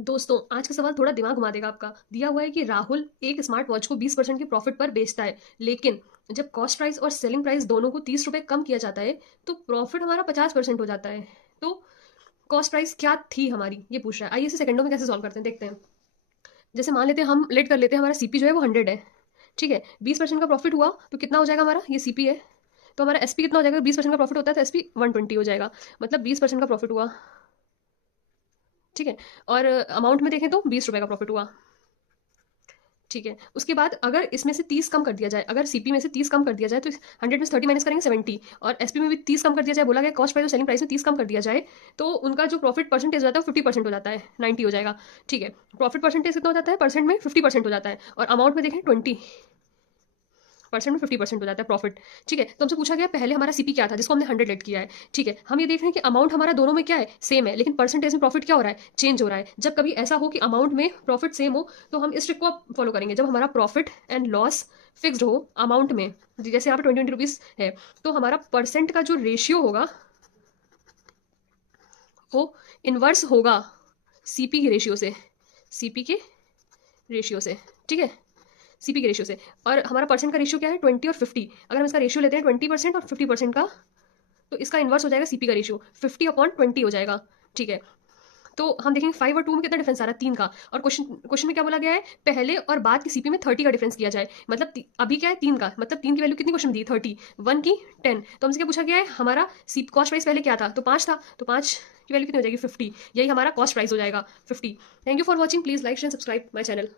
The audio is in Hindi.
दोस्तों, आज का सवाल थोड़ा दिमाग घुमा देगा आपका। दिया हुआ है कि राहुल एक स्मार्ट वॉच को 20% के प्रॉफिट पर बेचता है, लेकिन जब कॉस्ट प्राइस और सेलिंग प्राइस दोनों को 30 रुपए कम किया जाता है, तो प्रॉफिट हमारा 50% हो जाता है। तो कॉस्ट प्राइस क्या थी हमारी, ये पूछ रहा है। आइए इसे सेकंडों में कैसे सॉल्व करते हैं, देखते हैं। जैसे मान लेते हैं, हम लेट कर लेते हैं, हमारा सीपी जो है वो 100 है। ठीक है, 20% का प्रॉफिट हुआ तो कितना हो जाएगा हमारा, ये सीपी है। तो हमारा एसपी कितना हो जाएगा, 20% का प्रॉफिट होता है तो एसपी 120 हो जाएगा। मतलब 20% का प्रॉफिट हुआ। ठीक है। और अमाउंट में देखें तो 20 रुपए का प्रॉफिट हुआ। ठीक है, उसके बाद अगर इसमें से 30 कम कर दिया जाए, अगर सीपी में से 30 कम कर दिया जाए तो 100 में से 30 माइनस करेंगे 70, और एसपी में भी 30 कम कर दिया जाए, बोला गया कॉस्ट प्राइस और सेलिंग प्राइस में 30 कम कर दिया जाए, तो उनका जो प्रॉफिट परसेंटेज हो जाता है वो 50% हो जाता है, 90 हो जाएगा। ठीक है, प्रॉफिट परसेंटेज कितना हो जाता है, परसेंट में 50% हो जाता है, और अमाउंट में देखें 20% में 50% हो जाता है प्रॉफिट। ठीक है, तो हमसे पूछा गया पहले हमारा सीपी क्या था जिसको हमने 100 लेट किया है। ठीक है, हम ये देख रहे हैं कि अमाउंट हमारा दोनों में क्या है, सेम है, लेकिन परसेंटेज में प्रॉफिट क्या हो रहा है, चेंज हो रहा है। जब कभी ऐसा हो कि अमाउंट में प्रॉफिट सेम हो, तो हम इस ट्रिक को फॉलो करेंगे। जब हमारा प्रॉफिट एंड लॉस फिक्स्ड हो अमाउंट में, जैसे यहाँ पे 20 है, तो हमारा परसेंट का जो रेशियो होगा वो इनवर्स होगा सीपी के रेशियो से, सीपी के रेशियो से। ठीक है, सीपी के रेशियो से। और हमारा परसेंट का रेशियो क्या है, 20 और 50। अगर हम इसका रेशियो लेते हैं 20% और 50% का, तो इसका इन्वर्स हो जाएगा सीपी का रेशियो, 50/20 हो जाएगा। ठीक है, तो हम देखेंगे 5 और 2 में कितना डिफरेंस आ रहा है, 3 का। और क्वेश्चन क्वेश्चन में क्या बोला गया है, पहले और बाद की सीपी में 30 का डिफरेंस किया जाए। मतलब अभी क्या है, 3 का, मतलब 3 की वैल्यू कितनी क्वेश्चन दी, 30, 1 की 10। तो हमसे क्या पूछा गया है, हमारा सीप कॉस्ट प्राइस पहले क्या था, तो 5 था, तो 5 की वैल्यू कितनी हो जाएगी, 50। यही हमारा कॉस्ट प्राइस हो जाएगा, 50। Thank you for watching, please like and subscribe my channel.